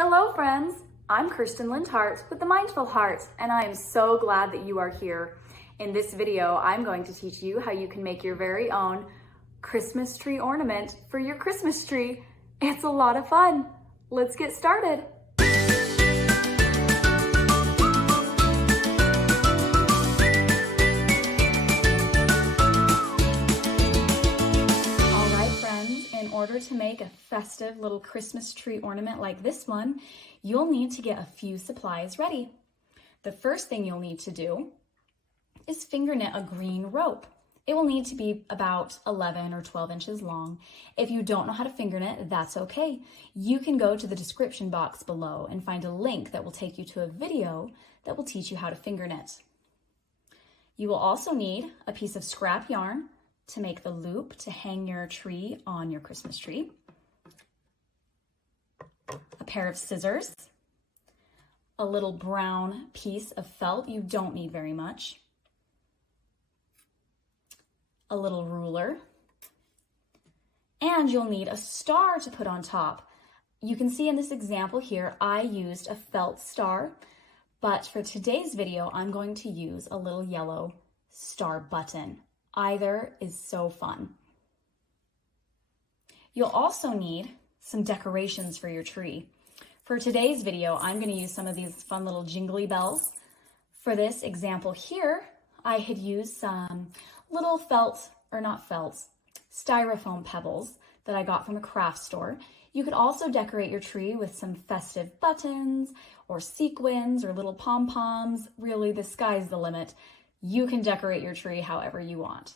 Hello friends, I'm Kirsten Lindhart with The Mindful Heart, and I am so glad that you are here. In this video, I'm going to teach you how you can make your very own Christmas tree ornament for your Christmas tree. It's a lot of fun. Let's get started. In order to make a festive little Christmas tree ornament like this one, you'll need to get a few supplies ready. The first thing you'll need to do is finger knit a green rope. It will need to be about 11 or 12 inches long. If you don't know how to finger knit, that's okay. You can go to the description box below and find a link that will take you to a video that will teach you how to finger knit. You will also need a piece of scrap yarn to make the loop to hang your tree on your Christmas tree, a pair of scissors, a little brown piece of felt, you don't need very much, a little ruler, and you'll need a star to put on top. You can see in this example here, I used a felt star, but for today's video, I'm going to use a little yellow star button. Either is so fun. You'll also need some decorations for your tree. For today's video, I'm going to use some of these fun little jingly bells. For this example here, I had used some little styrofoam pebbles that I got from the craft store. You could also decorate your tree with some festive buttons or sequins or little pom-poms. Really, the sky's the limit. You can decorate your tree however you want.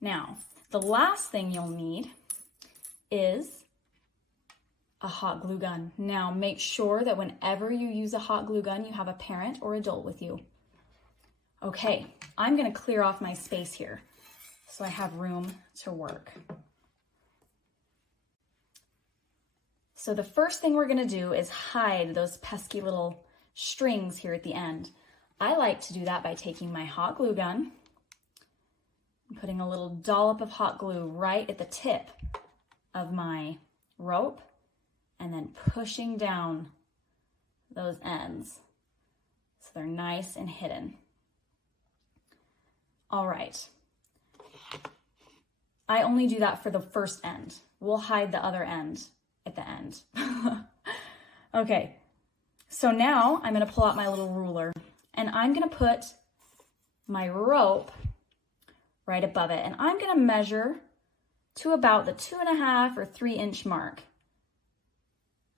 Now, the last thing you'll need is a hot glue gun. Now, make sure that whenever you use a hot glue gun, you have a parent or adult with you. Okay, I'm going to clear off my space here so I have room to work. So the first thing we're going to do is hide those pesky little strings here at the end. I like to do that by taking my hot glue gun and putting a little dollop of hot glue right at the tip of my rope and then pushing down those ends so they're nice and hidden. All right. I only do that for the first end. We'll hide the other end at the end. Okay, so now I'm going to pull out my little ruler. And I'm going to put my rope right above it. And I'm going to measure to about the 2.5 or 3 inch mark.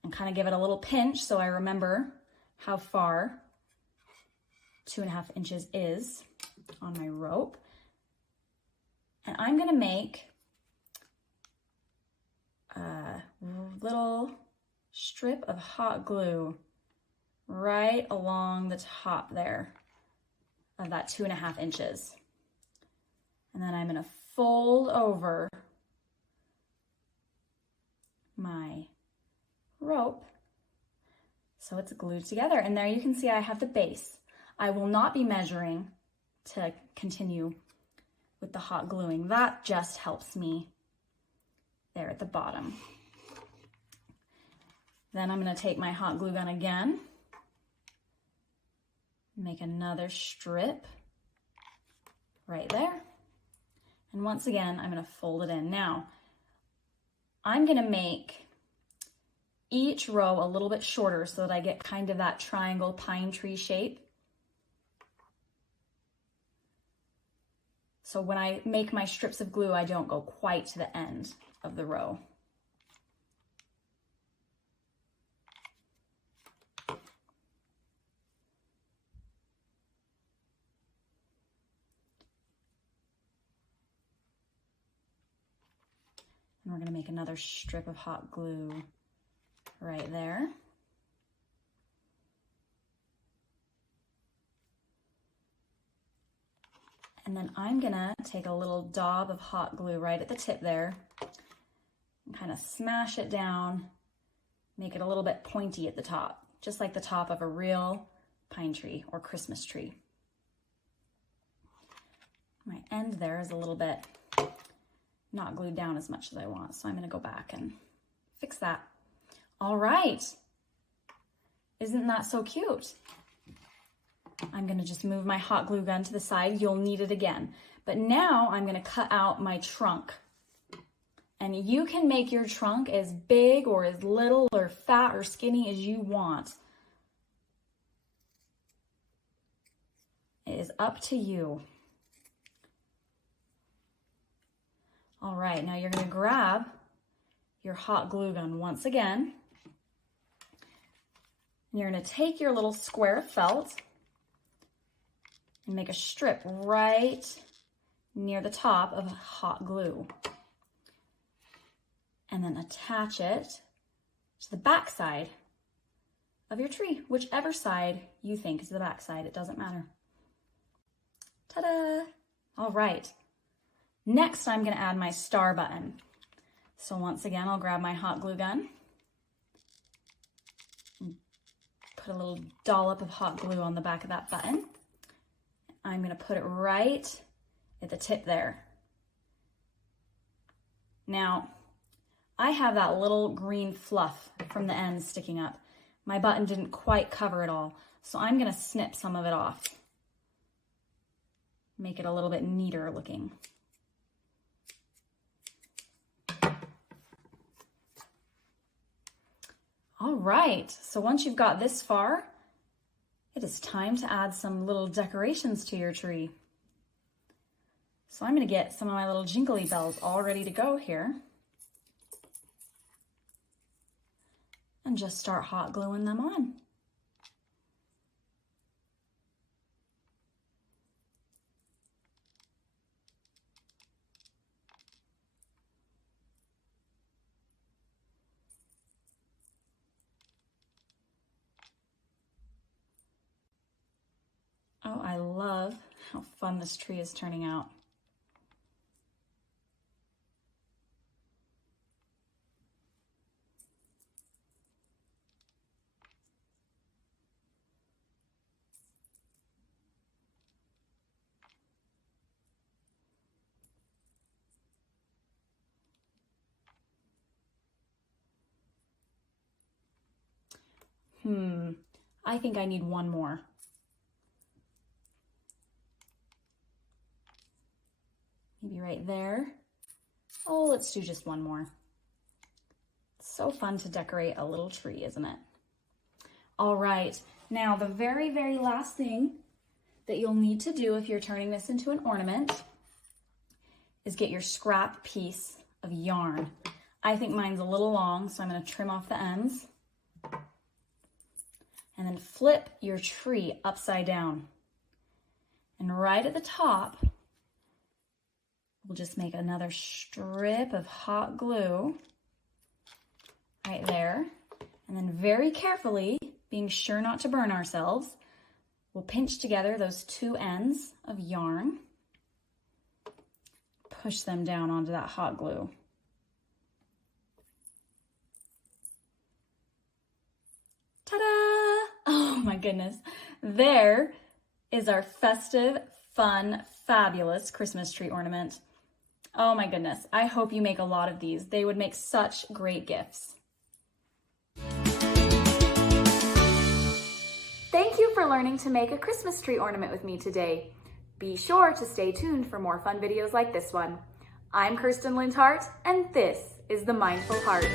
And kind of give it a little pinch so I remember how far 2.5 inches is on my rope. And I'm going to make a little strip of hot glue right along the top there of that 2.5 inches. And then I'm going to fold over my rope so it's glued together. And there you can see I have the base. I will not be measuring to continue with the hot gluing. That just helps me there at the bottom. Then I'm going to take my hot glue gun again. Make another strip right there. And once again, I'm going to fold it in. Now, I'm going to make each row a little bit shorter so that I get kind of that triangle pine tree shape. So when I make my strips of glue, I don't go quite to the end of the row. And we're going to make another strip of hot glue right there. And then I'm going to take a little daub of hot glue right at the tip there and kind of smash it down, make it a little bit pointy at the top, just like the top of a real pine tree or Christmas tree. My end there is a little bit not glued down as much as I want, so I'm going to go back and fix that. All right. Isn't that so cute? I'm gonna just move my hot glue gun to the side. You'll need it again. But now I'm gonna cut out my trunk. And you can make your trunk as big or as little or fat or skinny as you want. It is up to you. All right, now you're gonna grab your hot glue gun once again. And you're gonna take your little square of felt and make a strip right near the top of hot glue. And then attach it to the back side of your tree, whichever side you think is the back side, it doesn't matter. Ta-da! All right, next I'm gonna add my star button. So once again, I'll grab my hot glue gun, and put a little dollop of hot glue on the back of that button. I'm gonna put it right at the tip there. Now, I have that little green fluff from the ends sticking up. My button didn't quite cover it all, so I'm gonna snip some of it off. Make it a little bit neater looking. All right, so once you've got this far, it is time to add some little decorations to your tree. So I'm gonna get some of my little jingly bells all ready to go here. And just start hot gluing them on. Oh, I love how fun this tree is turning out. I think I need one more. Maybe right there. Oh, let's do just one more. It's so fun to decorate a little tree, isn't it? All right, now the very, very last thing that you'll need to do if you're turning this into an ornament is get your scrap piece of yarn. I think mine's a little long, so I'm gonna trim off the ends. And then flip your tree upside down. And right at the top, we'll just make another strip of hot glue right there. And then very carefully, being sure not to burn ourselves, we'll pinch together those two ends of yarn, push them down onto that hot glue. Ta-da! Oh my goodness. There is our festive, fun, fabulous Christmas tree ornament. Oh my goodness. I hope you make a lot of these. They would make such great gifts. Thank you for learning to make a Christmas tree ornament with me today. Be sure to stay tuned for more fun videos like this one. I'm Kirsten Lindhart, and this is The Mindful Heart.